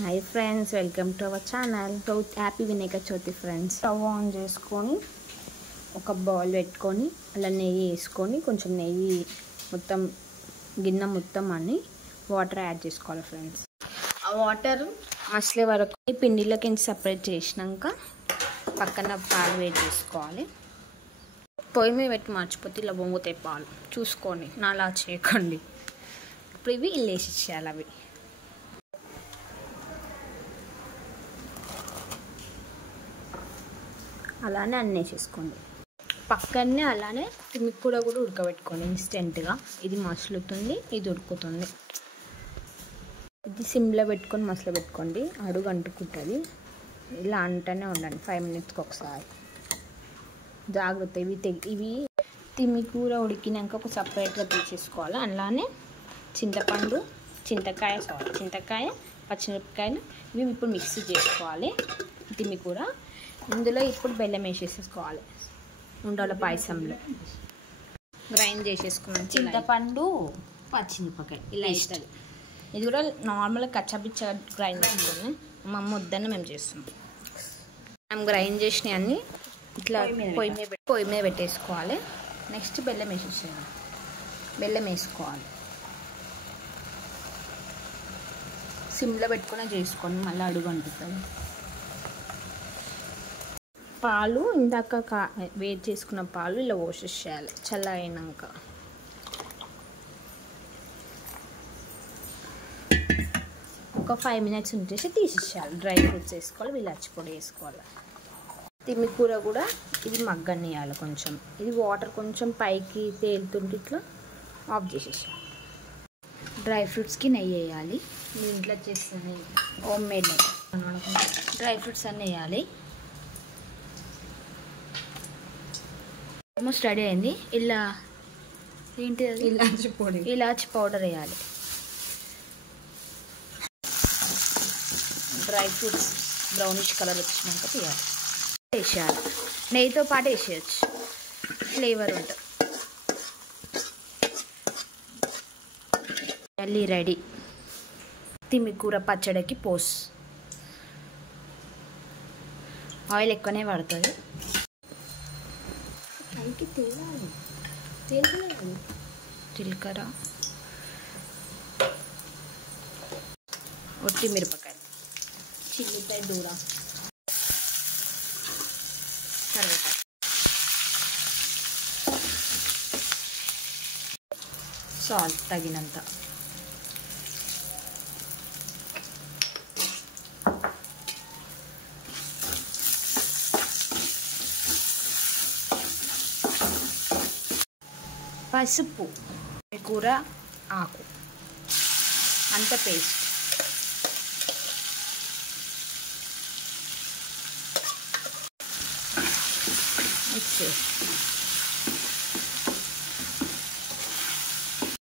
Hi friends, welcome to our channel. Happy Vinayaka Chavithi friends. Stove on చేసుకొని ఒక bowl పెట్టుకొని అలా నెయ్యి వేసుకొని కొంచెం నెయ్యి మొత్తం గిన్నె మొత్తం అని వాటర్ యాడ్ చేసుకోవాలి ఫ్రెండ్స్. ఆ వాటర్ మసలే వరకు ఈ పిండిలోకి సపరేట్ చేసినాక పక్కన పాలు వేడి చేసుకోవాలి. పొయ్యి మీద పెట్టి మర్చిపోతే ఇలా పొంగుతాయి పాలు, చూసుకోండి, నా అలా చేయకండి. ఇప్పుడు ఇవి వేసి ఇచ్చేయాలి. అవి అలానే అన్నీ చేసుకోండి. పక్కనే అలానే తిమ్మికి కూడా ఉడకబెట్టుకోండి ఇన్స్టెంట్గా. ఇది మసులుతుంది, ఇది ఉడుకుతుంది. ఇది సిమ్లో పెట్టుకొని మసలు పెట్టుకోండి, అడుగు అంటుకుంటుంది. ఇలా అంటూనే ఉండండి 5 minutesకి ఒకసారి. జాగ్రత్త, ఇవి తిమ్మి కూర ఉడికినాక ఒక సపరేట్గా తీసేసుకోవాలి. అలానే చింతకాయ, పచ్చిమిరపకాయలు ఇవి ఇప్పుడు మిక్సీ చేసుకోవాలి. తిమ్మి కూర ఇందులో ఇప్పుడు బెల్లం వేసేసుకోవాలి. ఉండాల పాయసంలో గ్రైండ్ చేసేసుకున్నాం. చింతపండు, పచ్చిమిరపకాయ ఇలా ఇస్తుంది. ఇది కూడా నార్మల్గా కచ్చాపిచ్చగా గ్రైండ్ చేసుకుని మా అమ్మ వద్దన్న మేము చేస్తున్నాం. మేము గ్రైండ్ చేసినవి అన్నీ ఇట్లా పొయ్యి మీద పెట్టేసుకోవాలి. నెక్స్ట్ బెల్లం వేసేసేయాలి. బెల్లం వేసుకోవాలి. సిమ్లో పెట్టుకుని చేసుకోండి, మళ్ళీ అడుగు అంటుతుంది. పాలు ఇందాక వేడి చేసుకున్న పాలు ఇలా పోసేసేయాలి. చల్లగైనాక ఒక 5 minutes ఉంచేసి తీసేసేయాలి. డ్రై ఫ్రూట్స్ వేసుకోవాలి, విలాచి పొడి వేసుకోవాలి. తిమ్మి కూర కూడా ఇది మగ్గనియాలి కొంచెం. ఇది వాటర్ కొంచెం పైకి తేలుతుంటే ఇట్లా ఆఫ్ చేసేసాలి. డ్రై ఫ్రూట్స్కి నెయ్యి వేయాలి. మీ ఇంట్లో చేస్తుంది హోమ్ మేడ్ నెయ్యి. డ్రై ఫ్రూట్స్ అన్నీ వేయాలి. ఆల్మోస్ట్ రెడీ అయింది. ఇలా ఏంటి ఇలాచి పౌడర్ వేయాలి. డ్రై ఫ్రూట్స్ బ్రౌనిష్ కలర్ వచ్చినాక తీయాలి. వేసేయాలి. నెయ్యితో పాటు వేసేయచ్చు, ఫ్లేవర్ ఉంటుంది. మళ్ళీ రెడీ. తిమ్మి కూర పచ్చడికి పోస్. ఆయిల్ ఎక్కువనే పడుతుంది. జీలకర్ర, ఒట్టి మిరపకాయలు, చిల్లిపాయ దూర, కరివేపాకు, సాల్ట్ తగినంత. పసుపు, కూర ఆకు అంత పేస్ట్, మిక్స్ చేసి